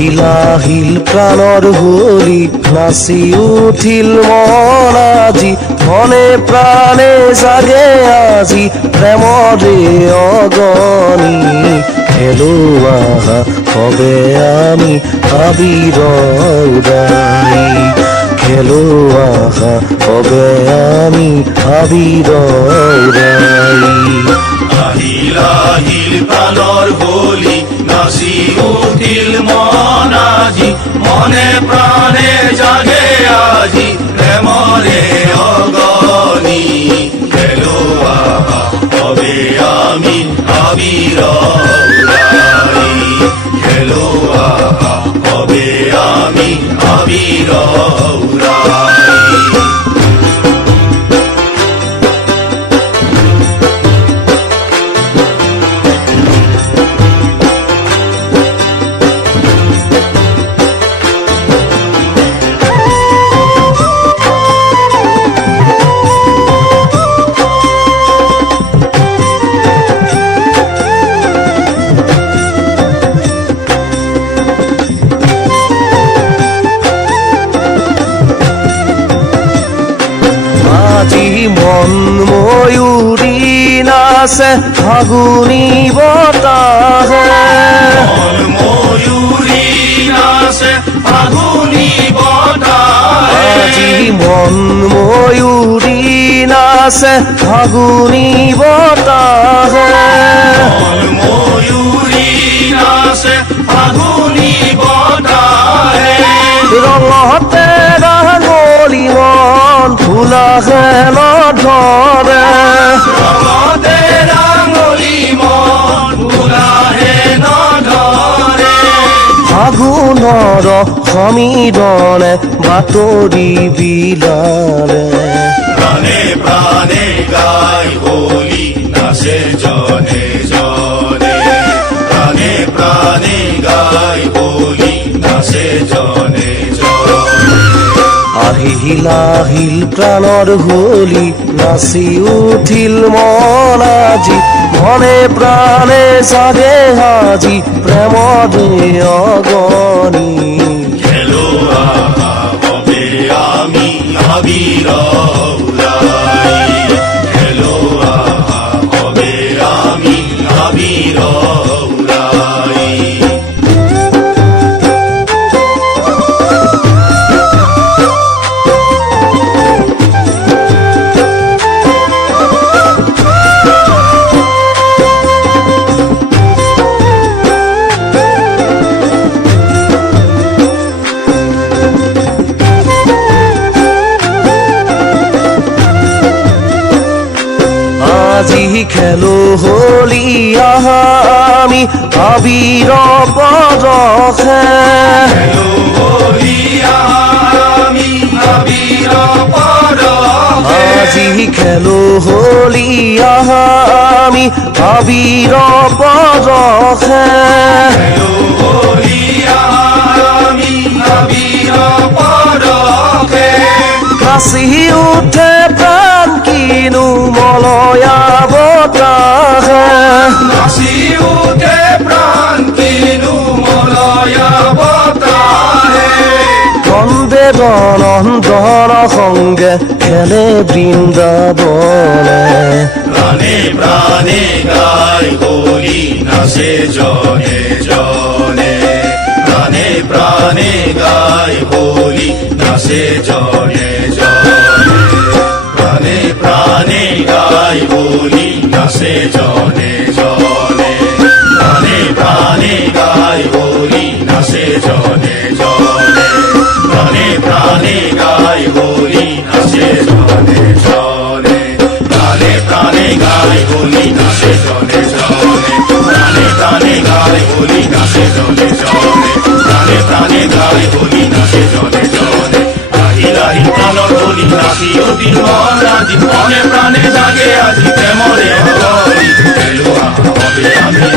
আহিলা আহিল প্ৰাণৰ হোলী নাচি উঠিল মন আজি মনে প্ৰাণে জাগে আজি প্ৰেমৰে অগনি খেলোৱা হবে আমি আবিৰ উৰাই খেলোৱা হবে আমি আবিৰ উৰাই আহিল আহিল প্ৰাণৰ হোলী নাচি উঠিল মন আজি মনে প্ৰাণে জাগে আজি প্ৰেমৰে অগনি খেলোৱা হবে আমি আবিৰ উৰাই খেলোৱা হবে আমি আবিৰ উৰাই আজি মন ময়ূৰী নাচে ফাগুনী বতাহে মন ময়ূৰী নাচে ফাগুনী বতাহে আজি মন ময়ূৰী নাচে ফাগুনী বতাহে মন ময়ূৰী নাচে ফাগুনী বতাহে ৰঙতে ৰাঙলী মন ফুলাহে নধৰে ৰঙতে ৰাঙলী মন ফুলাহে নধৰে ফাগুনৰ সমীৰণে বাতৰি বিলালে প্ৰাণে প্ৰাণে গাই হোলী নাচে জনে জনে প্ৰাণে প্ৰাণে গাই হোলী নাচে জনে জনে আহিল আহিল প্ৰাণৰ হোলী নাচি উঠিল মন আজি মনে প্ৰাণে জাগে আজি প্ৰেমৰে অগনি খেলোৱা হবে আমি আবিৰ উৰাই খেলোৱা হবে আমি আবিৰ উৰাই আজি খেলো হোলী আমি আবিৰ পৰশে খেলো হোলী আমি আবিৰ পৰশে আজি খেলো হোলী আমি আবিৰ পৰশে খেলো হোলী আমি আবিৰ পৰশে নাচি উঠে প্ৰাণ কিনো মলয়া বতাহে নাচি উঠে প্ৰাণ কিনো মলয়া বতাহে বন্দে নন্দন সংগে খেলে বৃন্দাবনে প্ৰাণে প্ৰাণে গাই হোলী নাচে জনে জনে প্ৰাণে প্ৰাণে গাই হোলী নাচে জনে জনে প্ৰাণে প্ৰাণে গাই হোলী নাচে জনে জনে প্ৰাণে প্ৰাণে গাই হোলী নাচে জনে জনে প্ৰাণে প্ৰাণে গাই হোলী নাচে জনে জনে প্রাণে প্রাণে গাই হোলী নাচে জনে জনে প্রাণে প্রাণে গাই হোলী নাচে জনে জনে প্রাণে প্রাণে গাই হোলী নাচে জনে জনে আহিল আহিল প্ৰাণৰ হোলী নাচি অতি মন আজি মনে প্ৰাণে জাগে আজি প্ৰেমৰে অগনি খেলোৱা হবে আমি